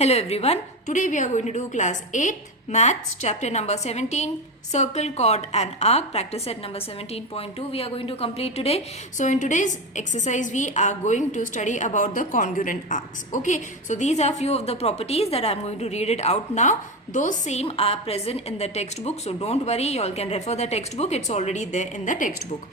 Hello everyone, today we are going to do class 8th maths chapter number 17 circle, chord and arc practice set number 17.2 we are going to complete today. So in today's exercise we are going to study about the congruent arcs. Okay, so these are few of the properties that I am going to read it out now. Those same are present in the textbook, so don't worry, you all can refer the textbook, it's already there in the textbook.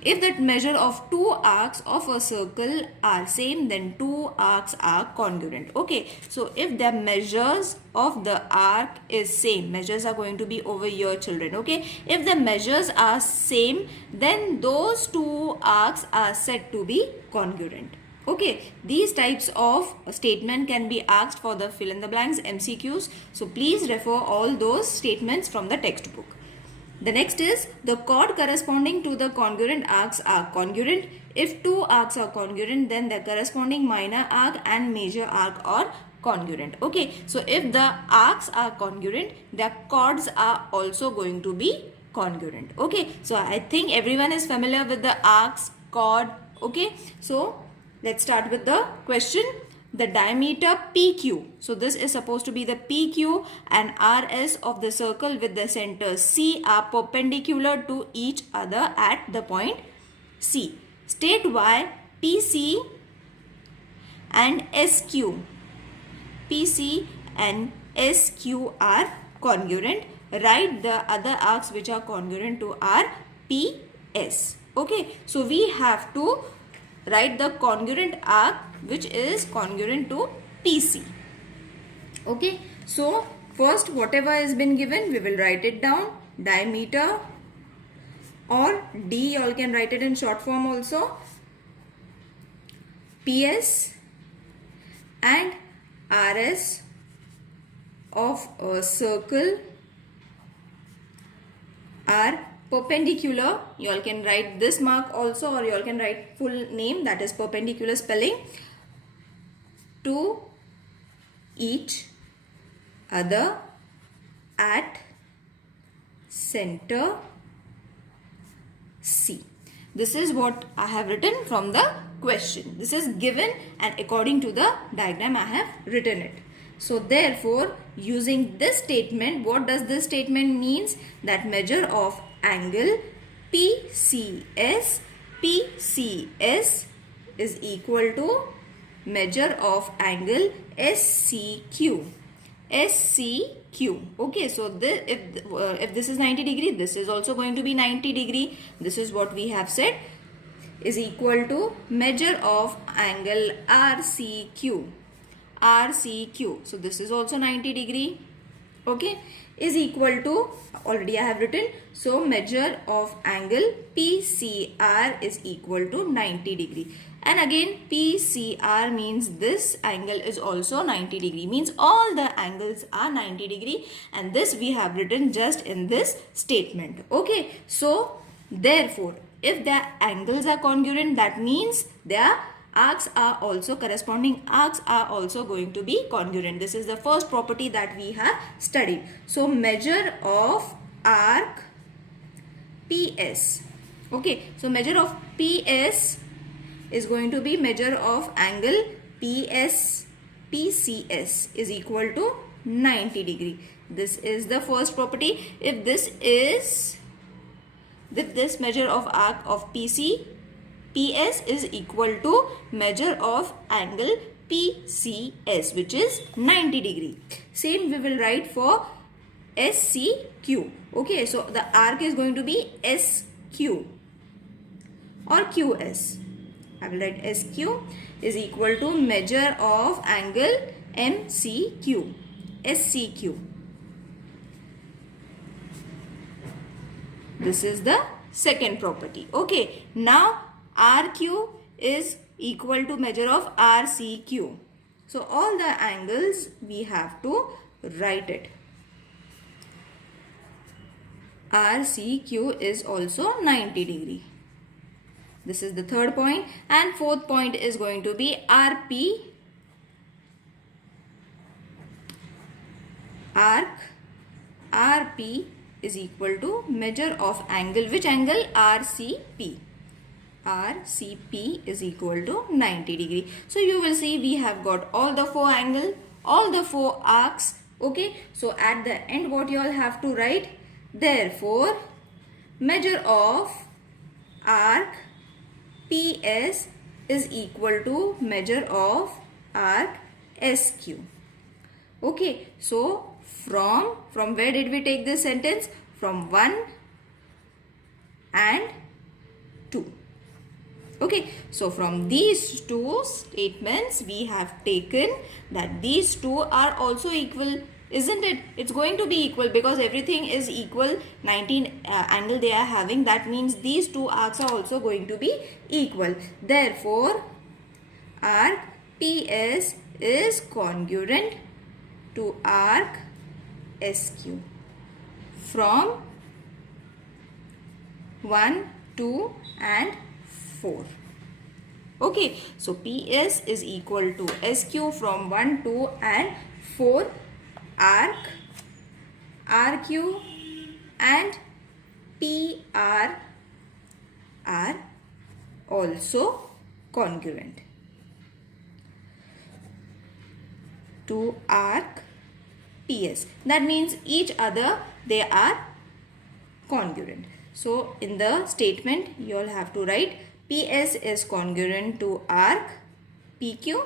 If the measure of two arcs of a circle are same, then two arcs are congruent. Okay, so if the measures of the arc is same, measures are going to be over here, children. Okay, if the measures are same, then those two arcs are said to be congruent. Okay, these types of statement can be asked for the fill in the blanks MCQs. So please refer all those statements from the textbook. The next is the chord corresponding to the congruent arcs are congruent. If two arcs are congruent, then the corresponding minor arc and major arc are congruent. Okay, so if the arcs are congruent, the chords are also going to be congruent. Okay, so I think everyone is familiar with the arcs, chord. Okay, so let's start with the question. The diameter PQ. So this is supposed to be the PQ and RS of the circle with the centers C are perpendicular to each other at the point C. State why PC and SQ are congruent. Write the other arcs which are congruent to RPS. Okay, so we have to write the congruent arc which is congruent to PC. Okay, so first whatever has been given we will write it down. Diameter, or D, you all can write it in short form also, PS and RS of a circle are perpendicular. You all can write this mark also, or you all can write full name, that is perpendicular spelling, to each other at center C. This is what I have written from the question. This is given and according to the diagram I have written it. So therefore, using this statement, what does this statement means? That measure of angle PCS is equal to measure of angle SCQ. Okay, so if this is 90 degree, this is also going to be 90 degree. This is what we have said is equal to measure of angle RCQ. So this is also 90 degree. Okay, is equal to, already I have written, so measure of angle PCR is equal to 90 degree. And again PCR means this angle is also 90 degree, means all the angles are 90 degree, and this we have written just in this statement. Okay, so therefore if the angles are congruent, that means their arcs are also, corresponding arcs are also going to be congruent. This is the first property that we have studied. So measure of arc PS. Okay, so measure of PS is going to be measure of angle PCS is equal to 90 degree. This is the first property. If this measure of arc of PS is equal to measure of angle PCS, which is 90 degree. Same we will write for SCQ. Okay, so the arc is going to be SQ or QS. I will write SQ is equal to measure of angle MCQ, SCQ. This is the second property. Okay, now RQ is equal to measure of RCQ. So all the angles we have to write it. RCQ is also 90 degree. This is the third point, and fourth point is going to be RP. RP is equal to measure of angle, which angle? RCP. RCP is equal to 90 degree. So you will see we have got all the four angles all the 4 arcs. Okay, so at the end what you all have to write? Therefore, measure of arc PS is equal to measure of arc SQ. Okay, so from where did we take this sentence? From 1 and 2. Okay, so from these two statements we have taken that these two are also equal, isn't it? It's going to be equal because everything is equal. 19 angle they are having, that means these two arcs are also going to be equal. Therefore, arc PS is congruent to arc SQ from 1, 2 and 4. Okay, so PS is equal to SQ from 1, 2 and 4. Arc, RQ and PR are also congruent to arc PS. That means each other they are congruent. So in the statement you all have to write PS is congruent to arc PQ,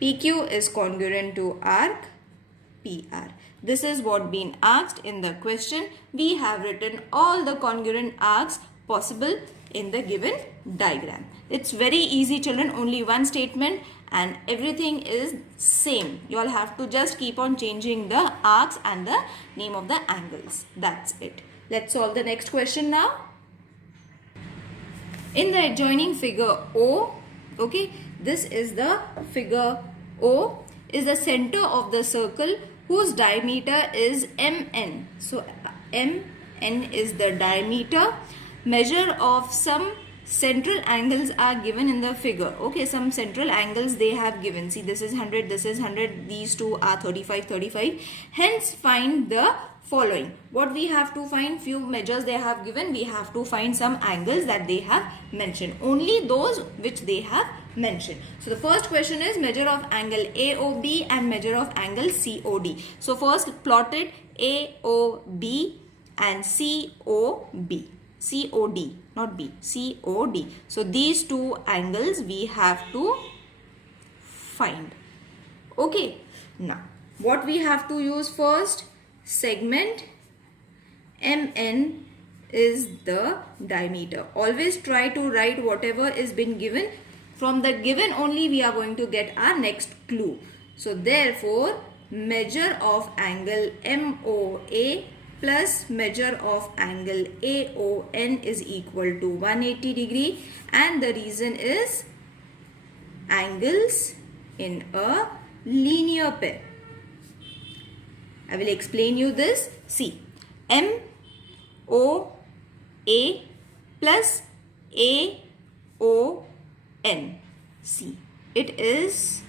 PQ is congruent to arc PR. This is what been asked in the question. We have written all the congruent arcs possible in the given diagram. It's very easy, children, only one statement and everything is same. You all have to just keep on changing the arcs and the name of the angles. That's it. Let's solve the next question now. In the adjoining figure O, okay, this is the figure O, is the center of the circle whose diameter is MN. So MN is the diameter. Measure of some central angles are given in the figure. Okay, some central angles they have given. See, this is 100, this is 100, these two are 35, 35. Hence, find the following. What we have to find? Few measures they have given. We have to find some angles that they have mentioned. Only those which they have mentioned. So the first question is measure of angle AOB and measure of angle COD. So first plotted AOB and COB. COD, not B, COD. So these two angles we have to find. Okay, now what we have to use first? Segment MN is the diameter. Always try to write whatever is been given. From the given only we are going to get our next clue. So therefore, measure of angle MOA plus measure of angle AON is equal to 180 degree, and the reason is angles in a linear pair. I will explain you this. See, MOA plus AON. See, it is,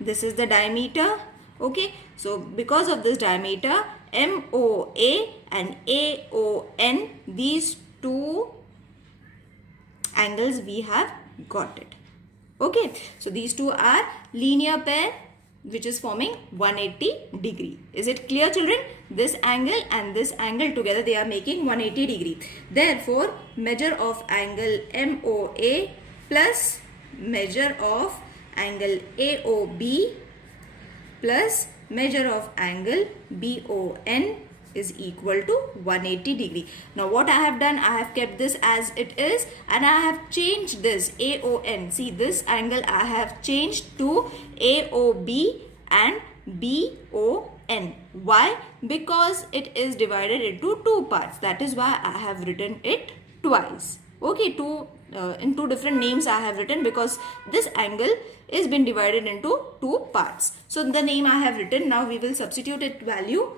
this is the diameter. Okay, so because of this diameter, MOA and AON, these two angles we have got it. Okay, so these two are linear pair which is forming 180 degree. Is it clear, children? This angle and this angle together they are making 180 degree. Therefore, measure of angle MOA plus measure of angle AOB plus measure of angle BON is equal to 180 degree. Now what I have done, I have kept this as it is and I have changed this AON. See, this angle I have changed to AOB and BON. Why? Because it is divided into two parts. That is why I have written it twice. Okay, in two different names I have written because this angle is been divided into two parts. So the name I have written, now we will substitute it value.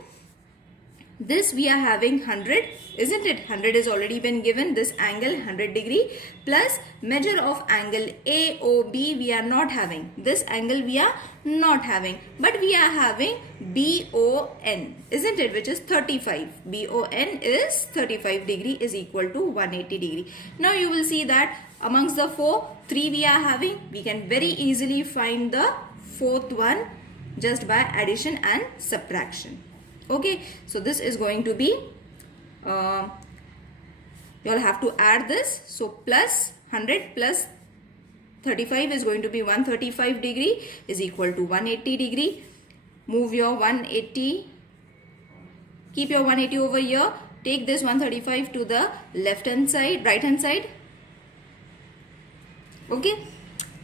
This we are having 100, isn't it? 100 is already been given. This angle 100 degree plus measure of angle AOB we are not having. This angle we are not having, but we are having BON, isn't it? Which is 35. BON is 35 degree is equal to 180 degree. Now you will see that amongst the four, 3 we are having. We can very easily find the fourth one just by addition and subtraction. Okay, so this is going to be you all have to add this. So plus 100 plus 35 is going to be 135 degree is equal to 180 degree. Move your 180, keep your 180 over here. Take this 135 to the left hand side, right hand side. Okay.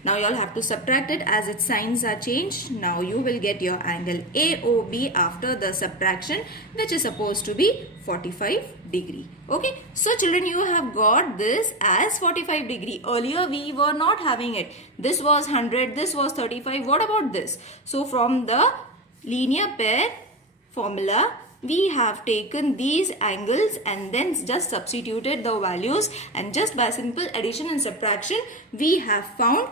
Now you all have to subtract it as its signs are changed. Now you will get your angle AOB after the subtraction, which is supposed to be 45 degree. Okay. So children, you have got this as 45 degree. Earlier we were not having it. This was 100, this was 35. What about this? So from the linear pair formula, we have taken these angles and then just substituted the values, and just by simple addition and subtraction we have found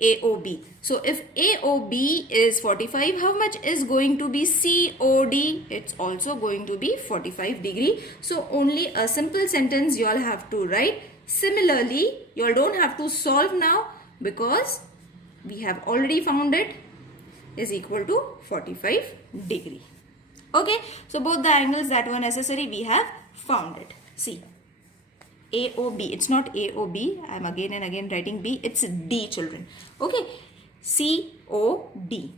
AOB. So if AOB is 45, how much is going to be COD? It's also going to be 45 degree. So only a simple sentence you all have to write. Similarly, you all don't have to solve now because we have already found it is equal to 45 degree. Okay, so both the angles that were necessary we have found it. See, AOB, it's not AOB, I am again and again writing B, it's D children. Okay, COD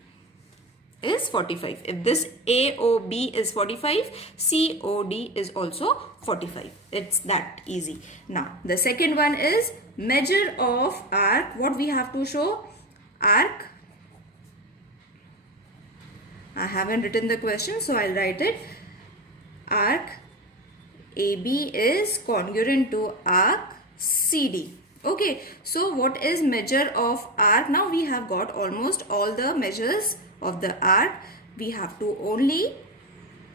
is 45. If this AOB is 45, COD is also 45. It's that easy. Now, the second one is measure of arc. What we have to show? Arc. I haven't written the question, so I'll write it. Arc AB is congruent to arc CD. Okay, so what is measure of arc? Now we have got almost all the measures of the arc. We have to only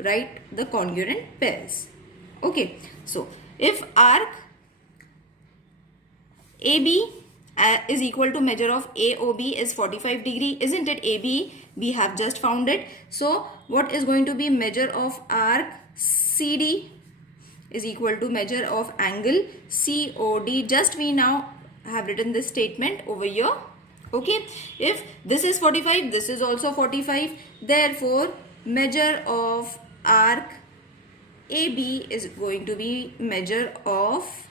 write the congruent pairs. Okay, so if arc AB is equal to measure of AOB is 45 degree, isn't it? AB, we have just found it. So what is going to be measure of arc CD is equal to measure of angle COD. Just we now have written this statement over here. Okay, if this is 45, this is also 45. Therefore, measure of arc AB is going to be measure of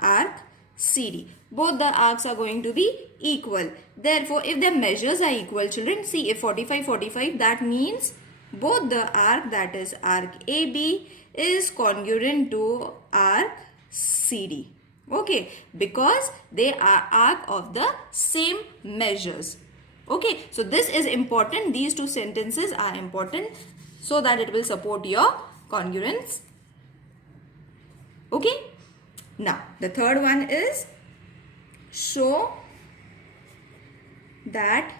arc CD. Both the arcs are going to be equal. Therefore, if the measures are equal, children, see, if 45, 45, that means both the arc, that is arc AB, is congruent to arc CD. Okay, because they are arc of the same measures. Okay, so this is important. These two sentences are important so that it will support your congruence. Okay, now the third one is show that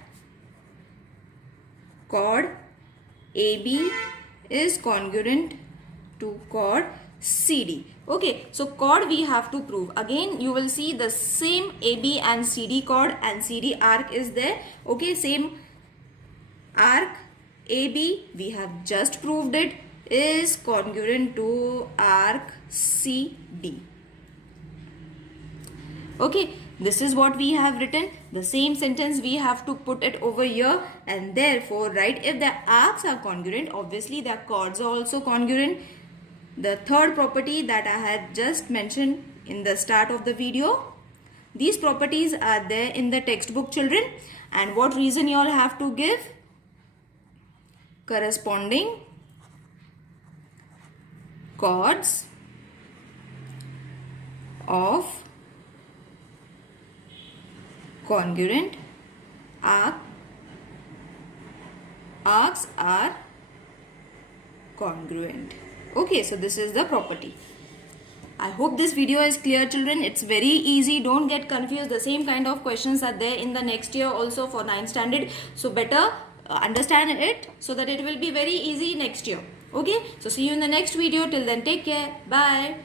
chord AB is congruent to chord CD. Okay, so chord we have to prove. Again, you will see the same AB and CD chord and CD arc is there. Okay, same arc AB, we have just proved it, is congruent to arc CD. Okay, this is what we have written. The same sentence we have to put it over here, and therefore, right, if the arcs are congruent, obviously their chords are also congruent. The third property that I had just mentioned in the start of the video, these properties are there in the textbook, children. And what reason you all have to give? Corresponding chords of congruent arcs are congruent. Okay, so this is the property. I hope this video is clear, children. It's very easy. Don't get confused. The same kind of questions are there in the next year also for 9th standard. So better understand it so that it will be very easy next year. Okay, so see you in the next video. Till then, take care. Bye.